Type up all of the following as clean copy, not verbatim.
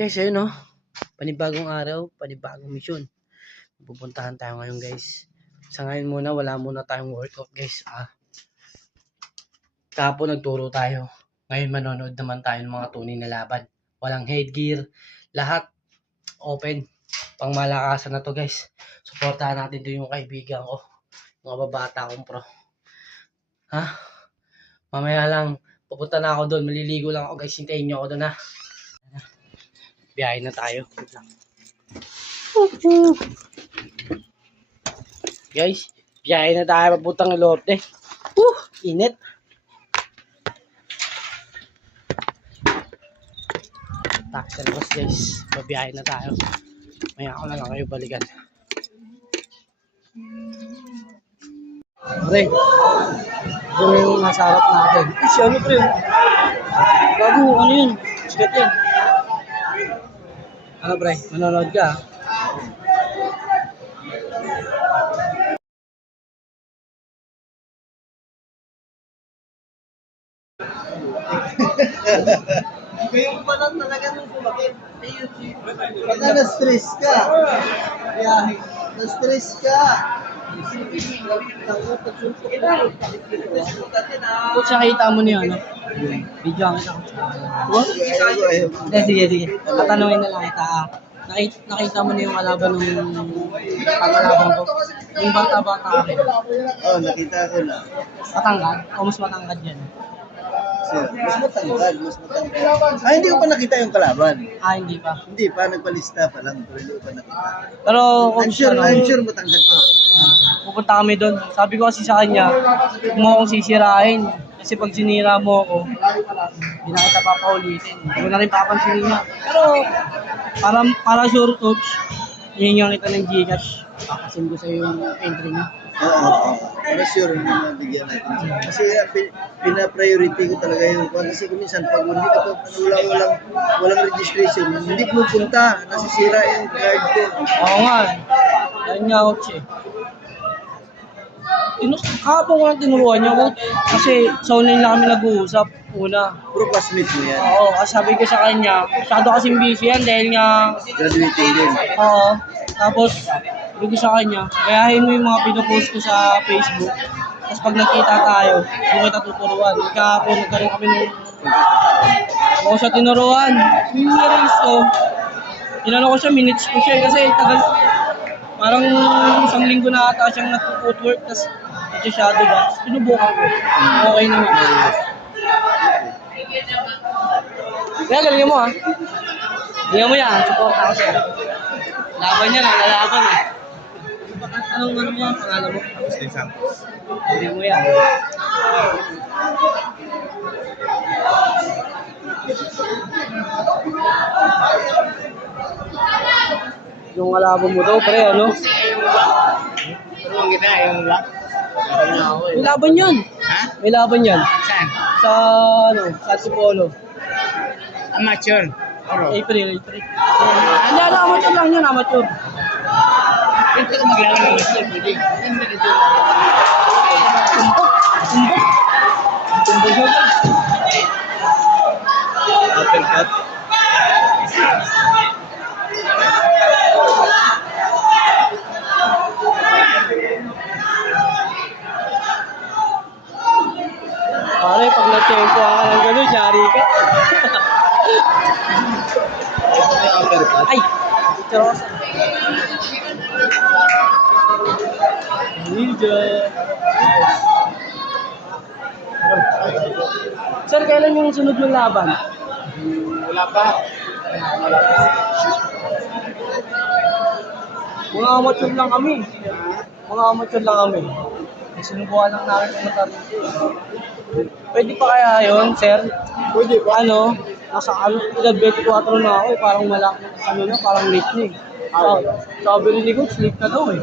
Guys, ayun no. Panibagong araw, panibagong misyon. Pupuntahan tayo ngayon guys. Sa ngayon muna, wala muna tayong workout guys. Kahapon nagturo tayo. Ngayon manonood naman tayo ng mga tunay na laban. Walang headgear. Lahat open. Pang malakasan na to guys. Suportahan natin din yung kaibigan ko. Mga babata kong pro. Mamaya lang. Pupunta na ako doon. Maliligo lang ako guys. Hintayin nyo ako doon ha. Biyahe na tayo. Guys, biyahe na tayo papuntang Norte. Init. Takas na labas guys. Pabiyahe na tayo. Maya ako na lang kayo balikan. Pre, ito na yung nasa harap natin. Siya ano pre? Bago, ano yun? Sikat yun. Ano pre, manonood ka? Ngayon pa lang talaga nung sumakit. Pagka na-stress ka, biyahe, na-stress ka. Kung siya kita mo niya, ano? Video ang kita ko. What? Sige. Tatanungin na lang kita. Nakita mo na yung kalaban ng pagkalaban ko. Yung bata-bata akin. Oo, nakita ko na. Matangkad? O mas matangkad yan? Mas matangkad. Hindi ko pa nakita yung kalaban. Hindi pa. Hindi pa, nagpalista pa lang. Pero hindi ko pa nakita. Pero kung I'm sure matangkad ko. pupunta kami doon. Sabi ko kasi sa kanya, huwag mo akong sisirain. Kasi pag sinira mo ako, hindi na kita papaulitin. Hindi ko na rin papansinin niya. Pero, para sure coach, hihingan kita ng Gcash. Pakasin ko sa yung entry niya. Oo. Para sure, hindi mabigyan natin. Kasi pina-priority ko talaga yung kasi minsan pag hindi ka pa walang registration, hindi pupunta, nasisira yung card ko. Oo nga. Yan nga, coach eh. Kahapon ko lang tinuruan niya, coach. Kasi sa online lang kami nag-uusap. Una. Puro classmate mo yan. Oo, kasi sabi ko sa kanya, masyado kasing busy yan dahil nga... Graduating din. Oo. Tapos, sabi ko sa kanya, gayahin mo yung mga pinopost ko sa Facebook. Tapos pag nakita tayo, hindi kita tuturuan. Kahapon, nagkaroon kami ng... Ako siya tinuruan. Yung race ko, tinanong ko siya, minutes ko siya kasi tagal... Parang isang linggo na ata siyang nag-footwork, tapos ito shadow box. Pinubukan ko. Okay naman. Kaya galing mo ha. Galing mo yan. Support ako siya. Laban yan ha. Lalaban ha. Anong ano yan? Pangalan mo? Agustin Santos. Galing mo yan. Yung kalaban mo daw, pre, ano? Pero ang kita, yung May laban yan. Ha? May laban yan. Saan? Sa, sa Antipolo. Amateur. April. Hindi, amateur lang yun, amateur. Ito ka maglalaro ng gusto, pwede. Tumbok yun. Uppercut. Pare, pag na-tempo ka ng gano'n, yari ka. Uppercut. Ay! Chosa. Ninja. Sir, kailan yung sunod ng laban? Wala pa. Mga amateur lang kami. Sinubukan lang namin pumunta rito. Pwede pa kaya yun, sir? Pwede ba? Ano? Nasa edad 24 na ako eh. Parang parang late na eh. Sabi rin ni Coach, late na daw eh.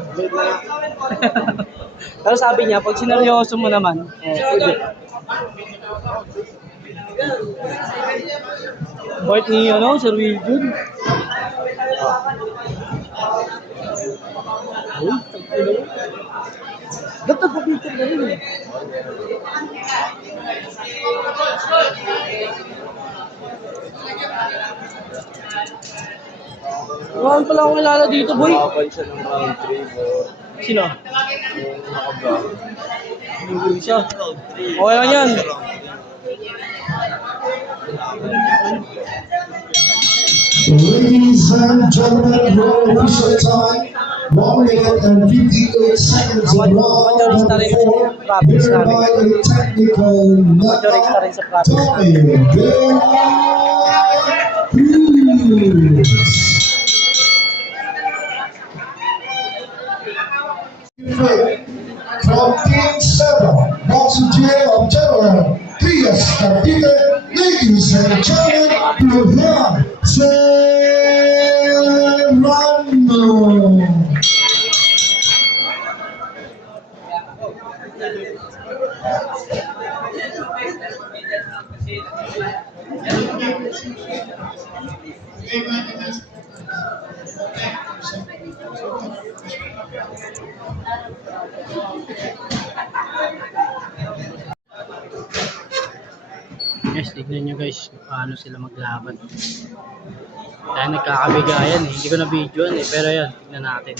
Pero sabi niya, pag sineryoso mo naman, pwede. Bait ni, Sir Wiljon. Ba't nagpa-picture na rin eh? Wala pala akong kilala dito, boy. Nakaban siya ng round 3 mo. Sino? Yung nakabang. Hindi siya. Okay lang yan. Ladies and gentlemen, your official time, 1 minute and 58 seconds of round number 4, hereby a technical Majorix na rin sa knockout province natin. time. From Team 7, Boxing Gym of General Diaz Cavite, ladies and gentlemen, Julian Serrano. Guys, tignan nyo guys paano sila maglaban. Kaya nagkakabigayan eh. Hindi ko na videoan eh. Pero yan, tignan natin.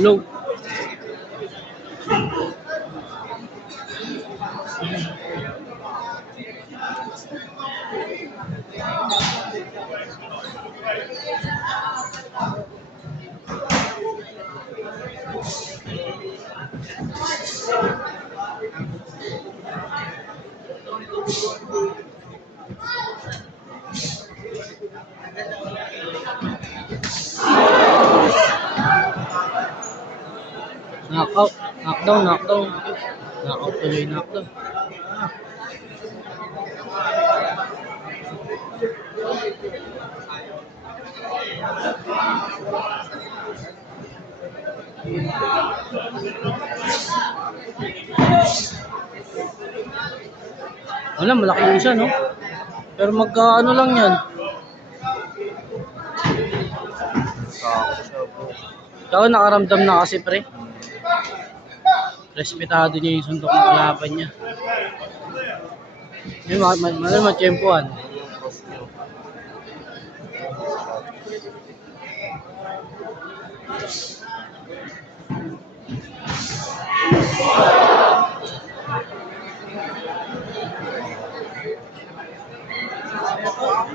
Low. Knockout. Knockdown. Knockout tuloy, knockdown. Wala, malaki din siya, no? Pero magkaano lang yan. Ikaw nakaramdam na kasi, pre. Respetado niya yung suntok ng kalaban niya. Yun, matsyempohan.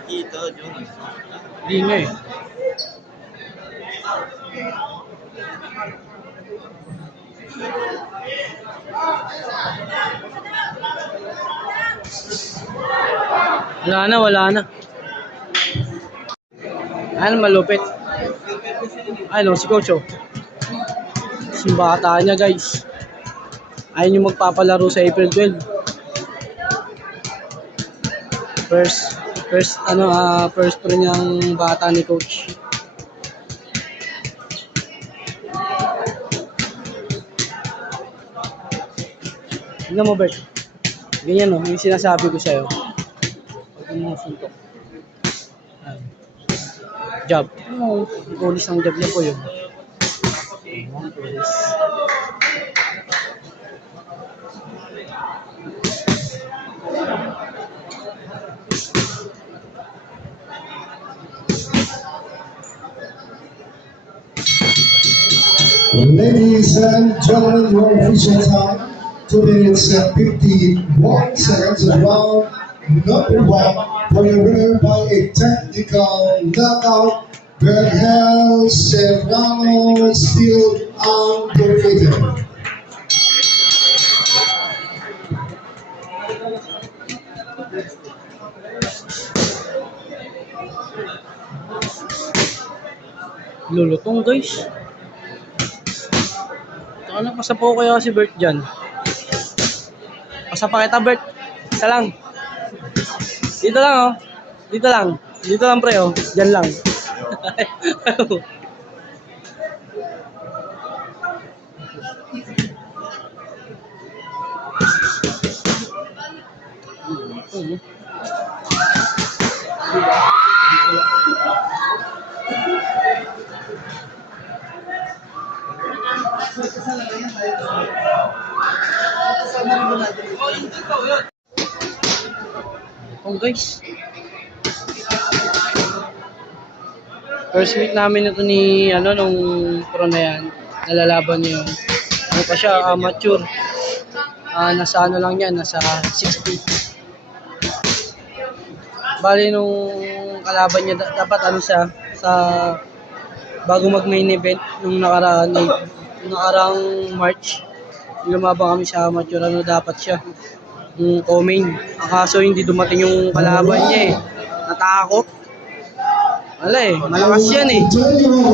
Dito, Jun. Hindi nga eh. Wala na. Ayun, malupit. Ayun, si Coach, oh. Simbata niya, guys. Ayun yung magpapalaro sa April 12. First pre niyang bata ni Coach. Tignan mo, Bert. Ganyan, no? Yung sinasabi ko sa'yo. Huwag mo suntok. Jab. Ano? Pulis ang jab niya po yun. Pulis. Ladies and gentlemen, your official time, 2 minutes and 51 seconds of round number 1 for your winner by a technical knockout. Berhel Serrano still undefeated. Lulutong, guys. Ano, pasapo kaya si Bert dyan? Pasapa kita, Bert. Isa lang. Dito lang, oh. Dito lang, pre, oh. Dyan lang. Oh guys. First meet namin ito ni nung pro na yan. Nalalaban niya yun. Ano pa siya, amateur. Nasa lang yan, nasa 60. Bali nung kalaban niya, dapat siya, sa bago mag main event, nung nakaraang March, lumabang kami sa amateur, dapat siya. Yung co-main. Kaso hindi dumating yung kalaban niya eh. Natakot. Wala eh, malakas yan eh.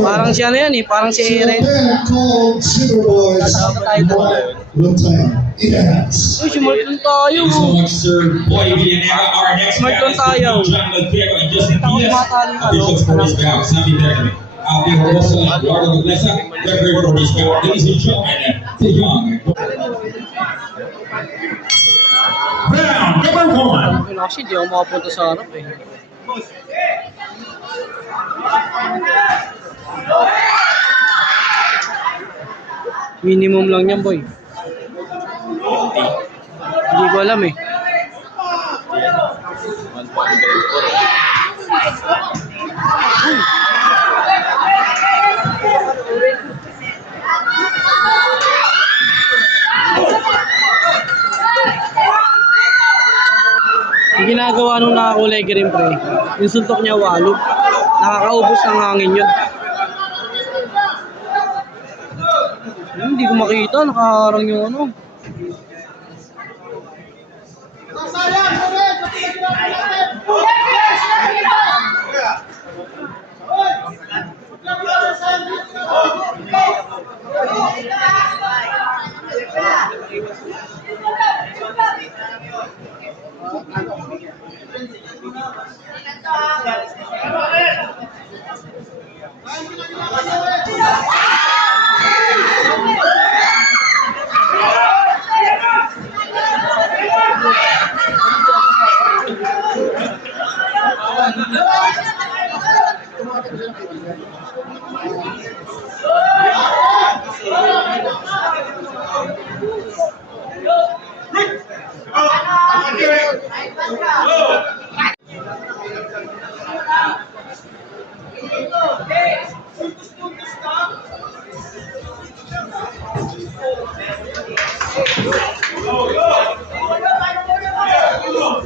Parang siya yan eh, parang si Eren. Kasama tayo doon. Yes. Uy, sumartong tayo. Sumartong tayo. Takot matali ka, no? Round number 1. Kasi di ako makapunta sa harap eh. Minimum lang yan, boy. Hindi ko alam eh. 1.4. Yung ginagawa nung nakakulay green pre, yung suntok niya walog. Nakakaubos ng hangin yun. Hindi ko makita, nakaharang yung ano.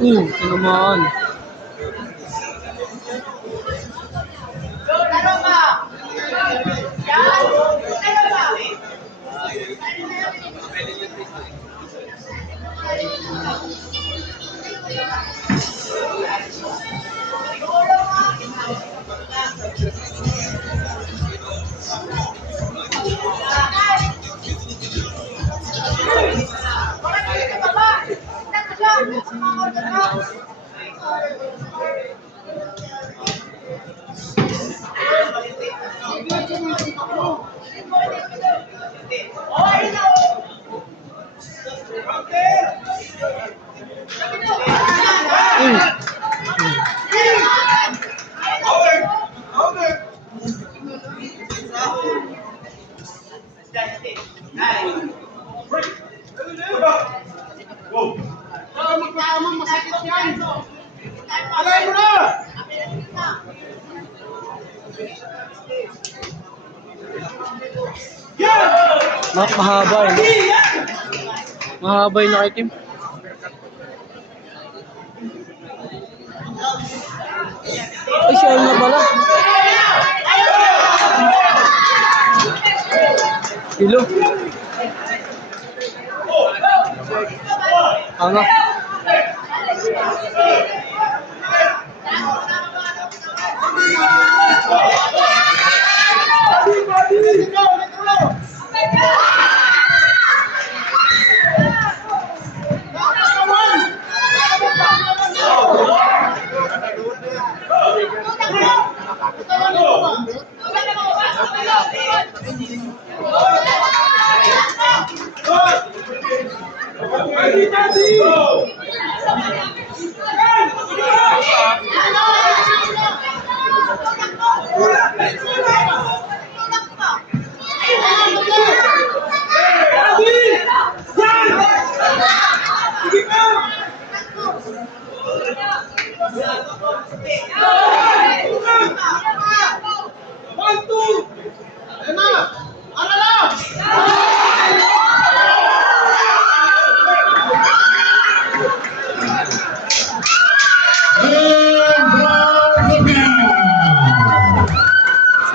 Ito naman. Mahaba eh. Mahaba yung nakitim. Ay, siya na pala. Hilo. Anga.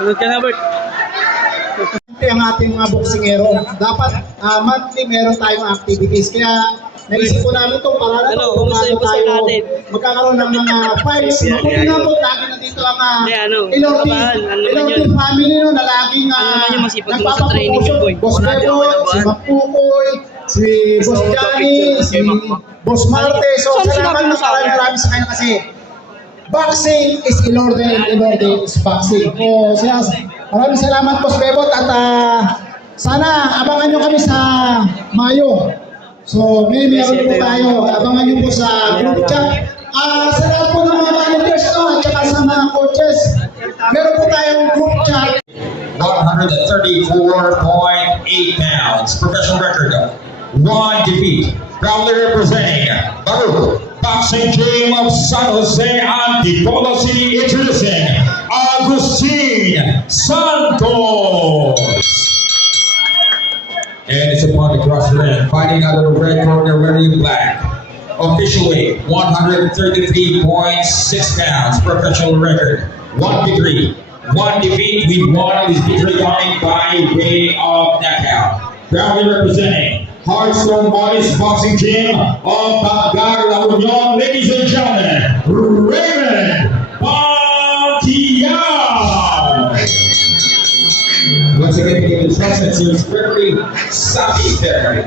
Sunod ka na, Bert. Ang ating mga boksingero. Dapat monthly meron tayong activities. Kaya naisip ko namin itong para na Ano, kumusta yung puso natin? magkakaroon ng mga files. Mabuti nga po, lagi na dito ang Hindi, ano, Ilocti kabahan, ano naman yun? family no, na laging Ano naman yung masipag mo sa training yun, boy? Boss Bebo, si Mapukoy, si Boss Johnny, si Boss Marte. So, Saan salamat sinabi mo na sa akin? maraming sa kanya kasi boxing is in order and in order is boxing. So, maraming salamat Boss Bebot at sana abangan nyo kami sa Mayo. So, meron po tayo. Abangan nyo po sa group chat. Sa lahat po ng mga managers at saka sa mga coaches, meron po tayong group chat. 134.8 pounds. Professional record. 1 defeat. Proudly representing Baruch Boxing Gym of San Jose Antipolo City, introducing Agustin Santos. And it's upon the cross ring, fighting out of the red corner, wearing black. Official weight, 133.6 pounds. Professional record, 1 victory, 1 defeat. We won his victory coming by way of knockout. Proudly representing Hearthstone Boys Boxing Gym of Baggar La Union, ladies and gentlemen, Raymond Pontiac. Once again, give instructions to his referee, Saki there.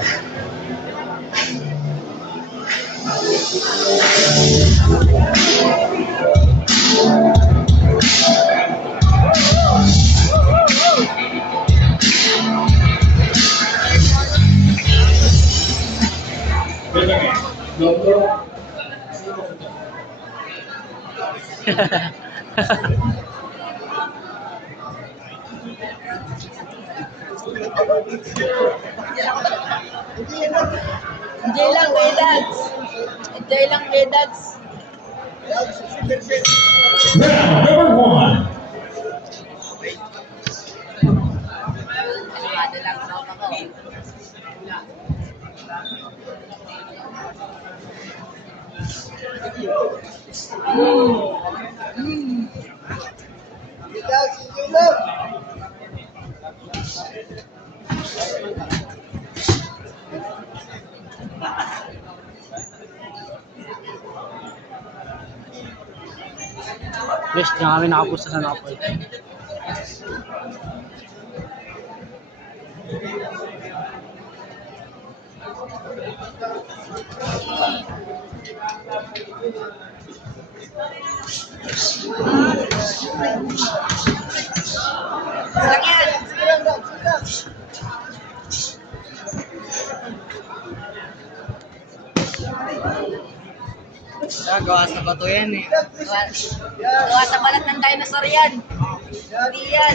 Enjoy lang kay Dads. Enjoy lang kay Dads. Round number 1. Ano lang ako. Guys, diyan kami nakapusta sa Napoli. Lang yan. Gawa sa bato yan eh. Gawa sa balat ng dinosaur yan. Hindi yan.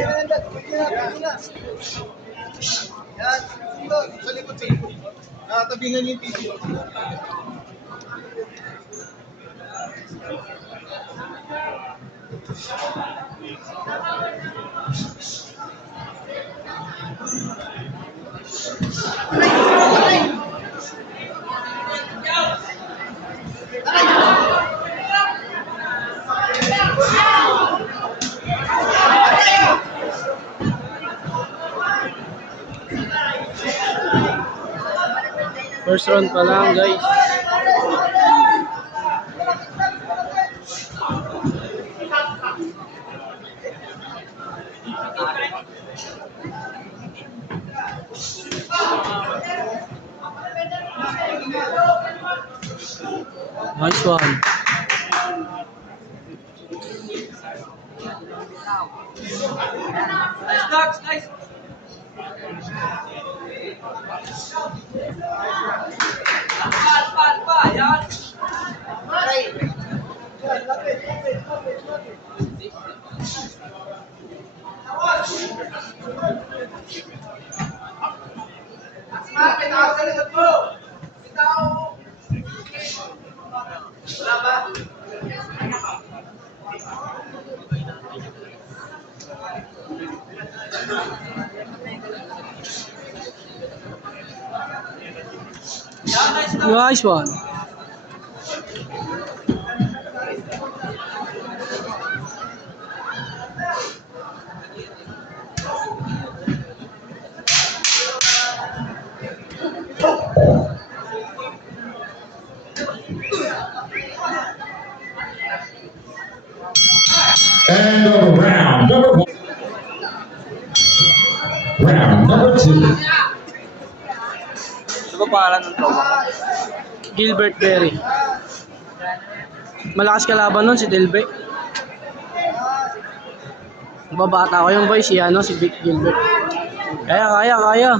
Sa likod, sa likod. Tabingan niyo yung TV. First round pa lang, guys. Nice one. Nice one. End of round number 1. Round number 2. Ano ba pangalan ng tropa mo? Gilbert Berry. Malakas kalaban nun si Delbe. Babata ko yung boy, si Vic Gilbert. Kaya.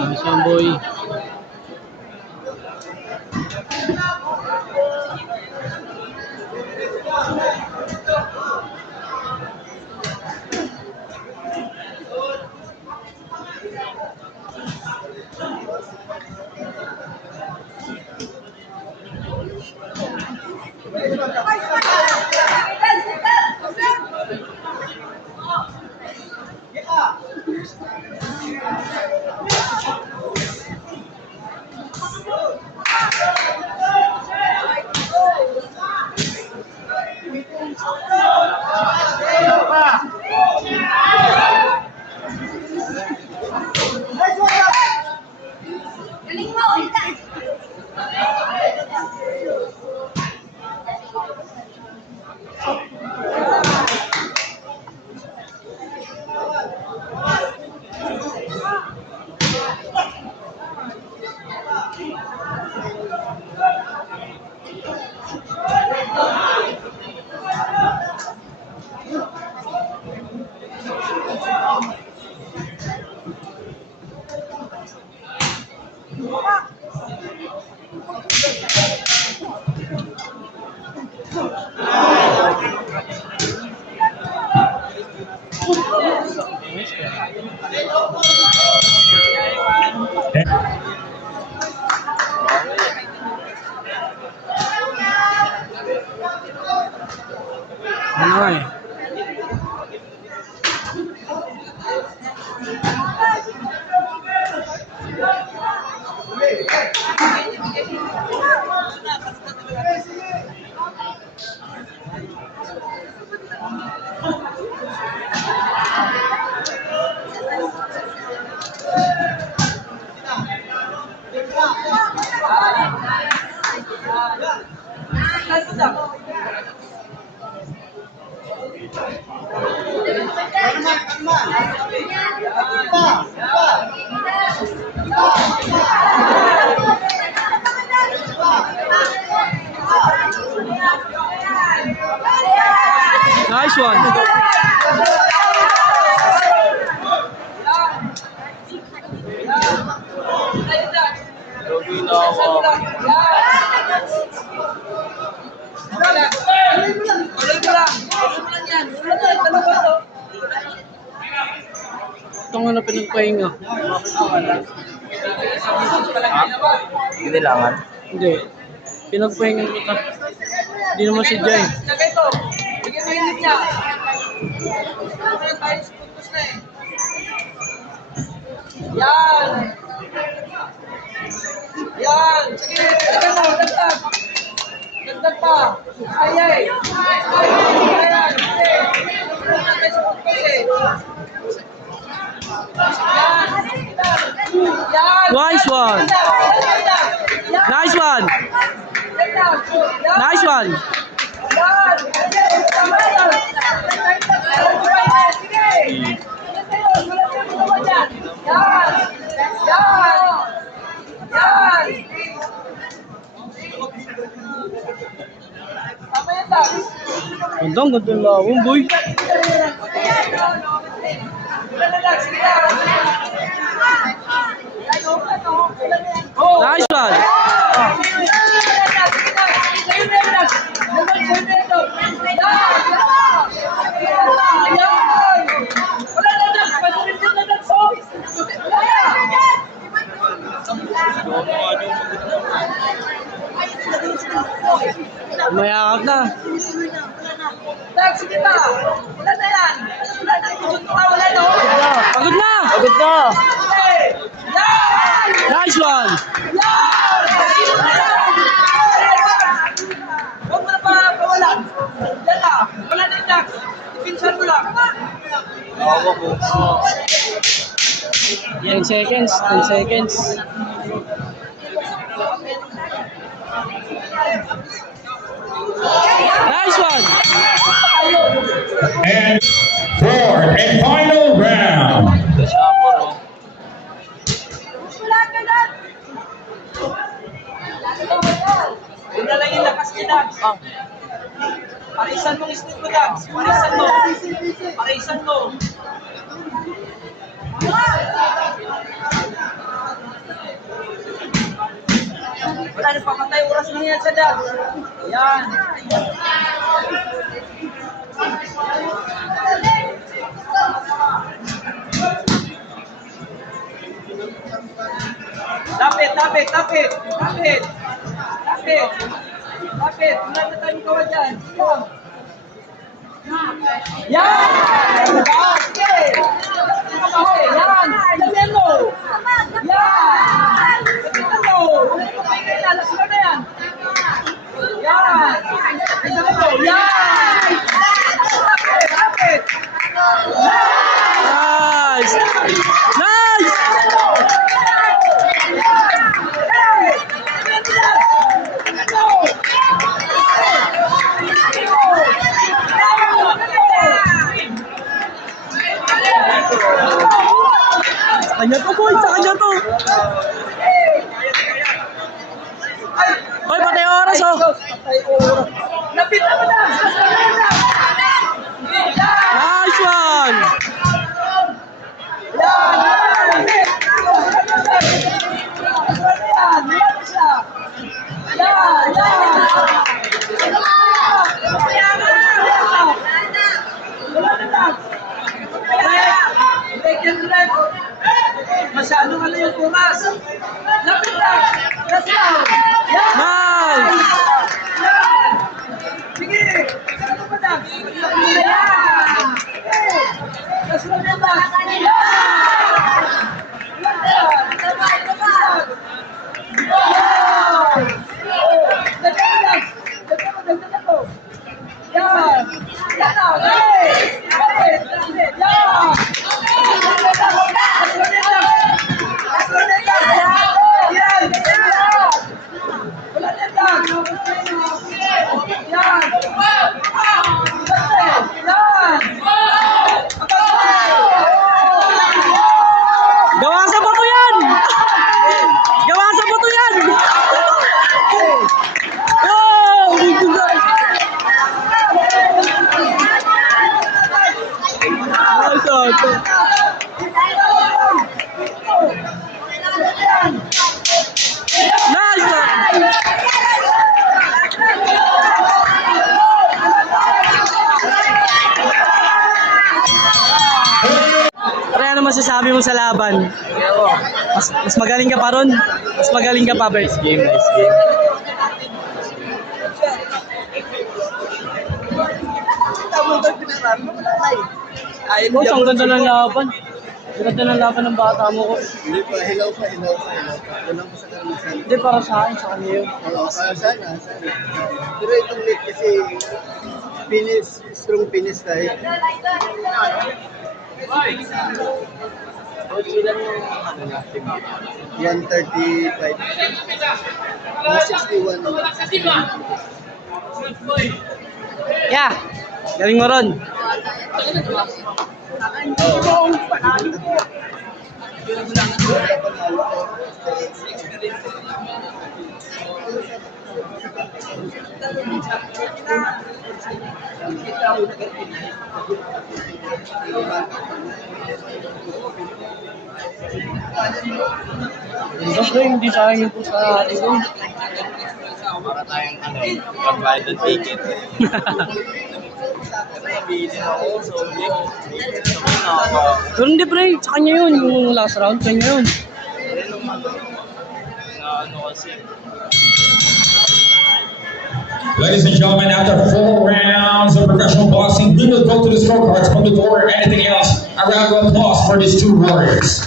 Nice one, boy. Nice one. Itong ano pinagpahinga. Kailangan. Hindi. Pinagpahinga kita. Hindi naman si Jay. Yan! Yan! Sige! Dagdag mo! Dagdag! Dagdag pa! Ayay! Ayan! Sige! Wala na tayo sa pagpag eh! Yan! Nice one! Nice one! Nice one! Yan! Yan! Yan! Tama yan lang. Gandang lawang, boy. Nice one! Mayakap na. Sige pa! Wala na yan! Wala na! Wala na! Pagod na! Agad na! Yan! Nice one! Yan! Huwag mo na pa pawalan. Yan na. Wala na yung duck. Ipinsan mo lang. 10 seconds. 10 seconds. Nice one! And fourth and final round. Una lang yung lakas niya, Dax. Parisan mo yung stick mo, Dax. Parisan mo. Parisan mo. Wala na pamatay. Oras lang yan sa Dax. Yan. Lapit, lapit, lapit. Lapit. Lapit. Lapit. Wala na tayong gawa dyan. Yan! Sige! Okay, yan! Lagyan mo! Yan! Lagyan mo! Lalas mo na yan! Yan! Lagyan mo! Yan! Lapit! Lapit! Nice! Nice! Kanya to, boy! Sa kanya to! Hoy, patay oras, oh! Lapit na mo na! Nice one! Masyado ka na yung pumas. Lapit lang. Let's go. Yan. Nice! Yan. Sige. Ano ba na? Yan. Let's go na ba? Yan. ano masasabi mo sa laban? Mas magaling ka pa ron? Mas magaling ka pa, Bert? Game, nice game. Coach, ang ganda ng laban. Ang ganda ng laban ng bata mo, Coach. Hindi pa, hilaw pa. Kulang pa sa karamihan. Hindi, para sa akin, sa kanya yun. Oo, sana. Pero itong late kasi strong finish tayo. Coach, ilan yung ano natin? 135. Mga 61 naman. Yeah, galing mo ron. Siyempre, hindi sa akin yung pusa natin doon. Para tayong ano, pag-bayad ng ticket. Nabili ako, so ticket naman ako. Pero hindi, pre, sa kanya yun. Yung last round, kanya yun. Ano kasi. Ladies and gentlemen, after 4 rounds of professional boxing, we will go to the scorecards from before anything else. A round of applause for these two warriors.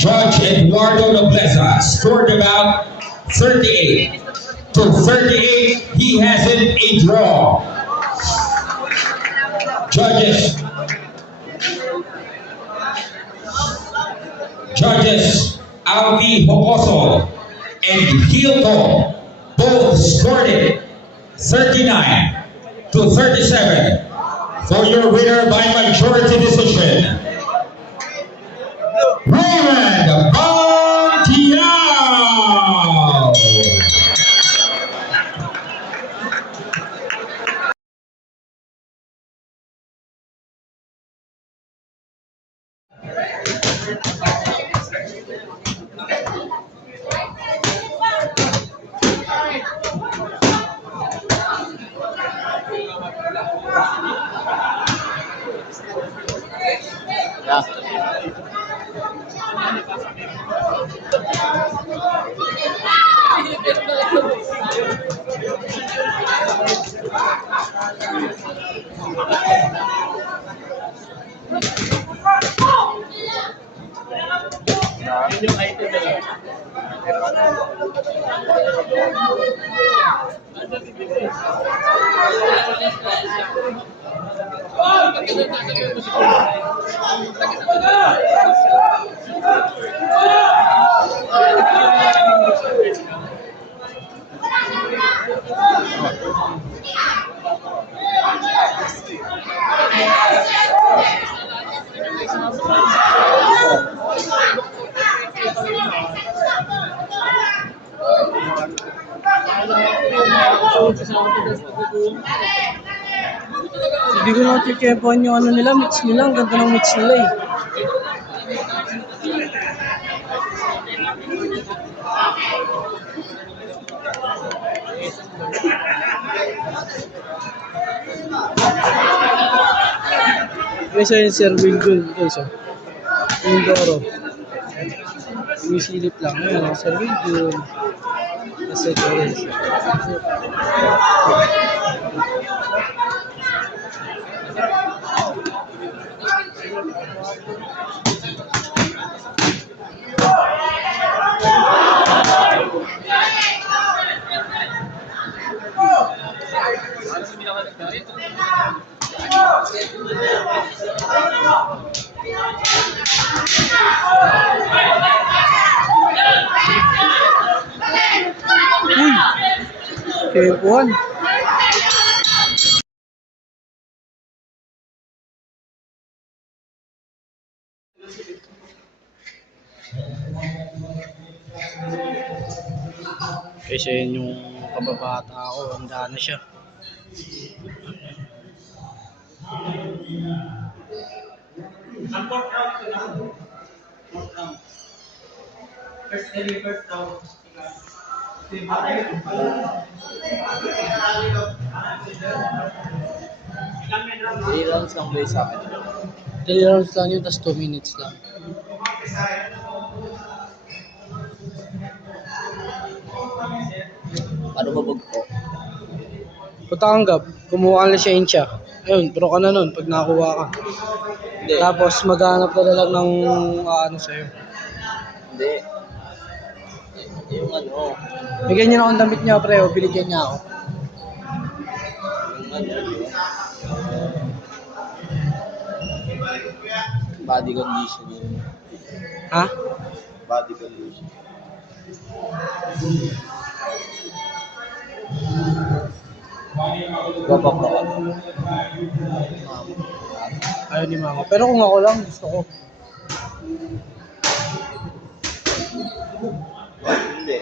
Judge Eduardo Nobleza scored about 38 to 38. He has it a draw. Judges Alvi Hokoso and Hilto both scored it 39 to 37 for your winner by majority decision. Raymond Montiel! Hindi ko na-check-chepan yung ano nila, mix nila. Ang ganda ng mix nila eh. Kaysa yung serving dun, kaysa. Yung Doro. Umisilip lang. Ayan, serving dun. Kasi Doro. Okay, one. Kasi yun yung kababata ako, handa na siya. Three rounds lang ba sa akin? 3 rounds lang yun, tapos 2 minutes lang. Paano mabagpo? Punta kang gab, kumuha ka ng lisensya. Ayun, pro ka na nun pag nakakuha ka. Hindi. Tapos maghanap ka na lang ng ano sa'yo. Hindi. Yung ano, Bigyan niya na akong damit niya, pre. O, binigyan niya ako. yung ano, body condition yun. Ha? Body condition. Papapro ka. Ayaw ni mama. Pero kung ako lang, gusto ko. Hindi.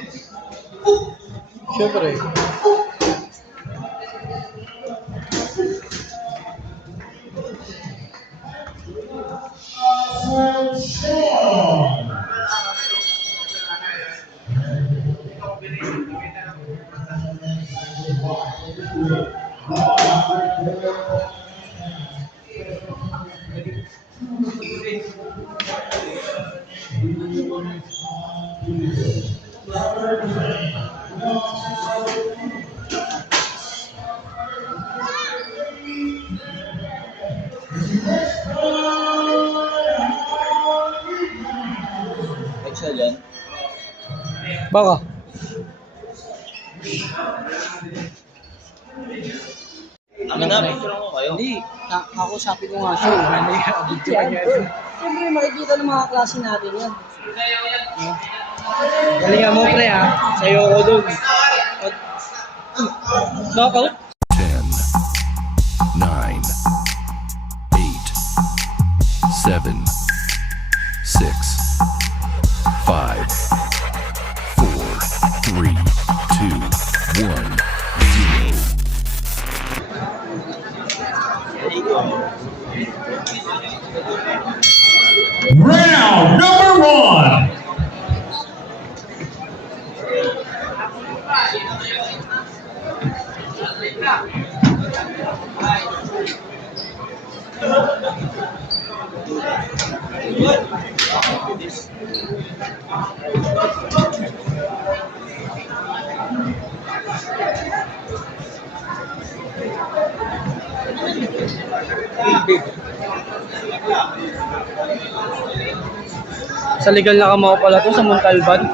Siyempre. Extra dyan. Baka. Ano na, picture mo kayo. Hindi. Kakusapin ko nga siya. Ano yung video niya. Siyempre, makikita ng mga klase natin yan. Galingan mo, pre, ha? Sa'yo ako dun. Knockout? 10, 9, 8, 7, 6, 5, 4, 3, 2, 1, 0. Round number one. Sa legal na kamao pala to sa Montalban.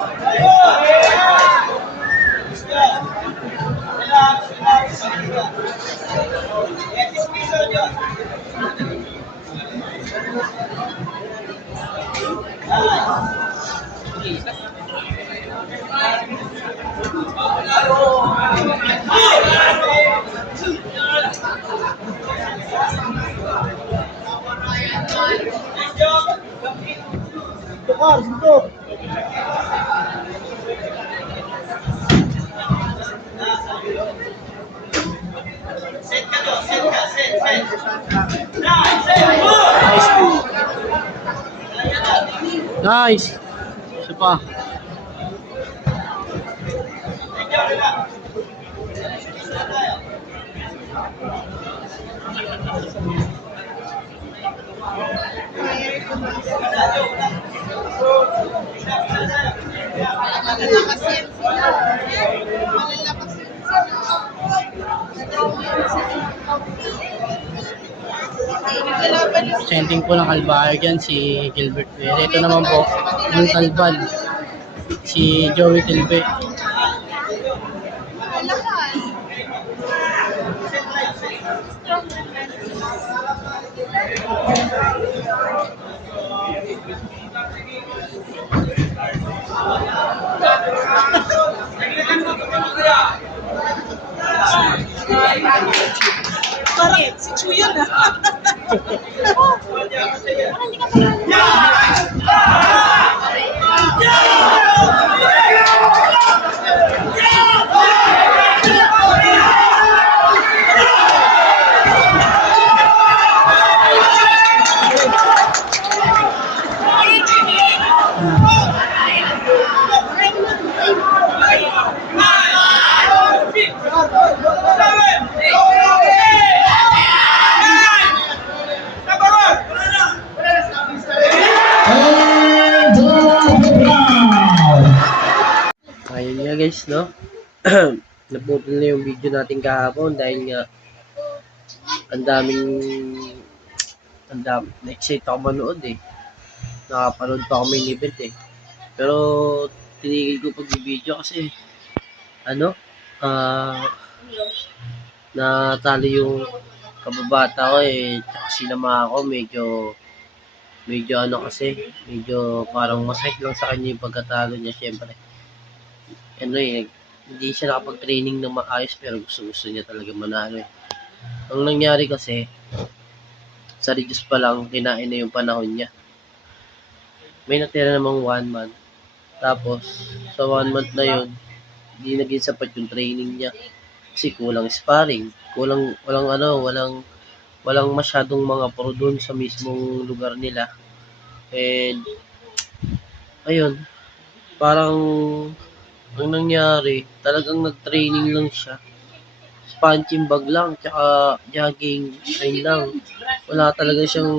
Nice. Isa pa. Presenting po ng Kalbayog yan si Gilbert Pere. Ito naman po ng Talban si Joey Tilbe. Bakit? Si Chuyo na. guys, no? Naputol na yung video natin kahapon dahil nga na-excite ako manood eh. Nakapanood pa ako main event eh. Pero tinigil ko pag-video kasi natalo yung kababata ko eh. Tsaka sinama ako, medyo medyo parang masakit lang sa kanya yung pagkatalo niya, syempre. Hindi siya nakapag-training ng maayos pero gusto niya talaga manalo eh. Ang nangyari kasi, sa reduce pa lang, kinain na yung panahon niya. May natira namang 1 month. Tapos, sa 1 month na yun, hindi naging sapat yung training niya. Kasi kulang sparring. Walang masyadong mga pro doon sa mismong lugar nila. And, ayun, parang, ang nangyari, talagang nag-training lang siya. Punching bag lang, tsaka jogging, ayun lang. Wala talaga siyang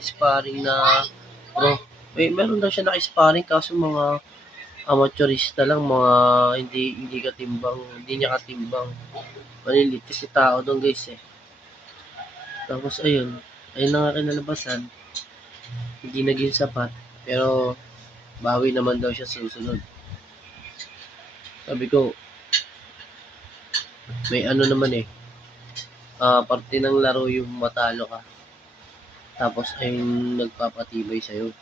sparring na pro. Meron daw siya na-sparring kaso mga amateurista lang, mga hindi niya katimbang. Malilit kasi tao doon guys eh. Tapos ayun na nga kinalabasan. Hindi naging sapat, pero bawi naman daw siya sa susunod. Sabi ko, may naman eh, parte ng laro yung matalo ka. Tapos ay nagpapatibay sa'yo.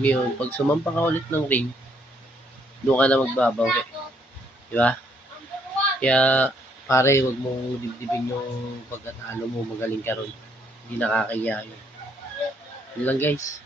Ngayon, pag sumampa ka ulit ng ring, doon ka na magbabawi. Diba? Kaya, pare, wag mo dibdibin yung pagkatalo mo, magaling ka ron. Hindi nakakaya yun. Yun lang guys.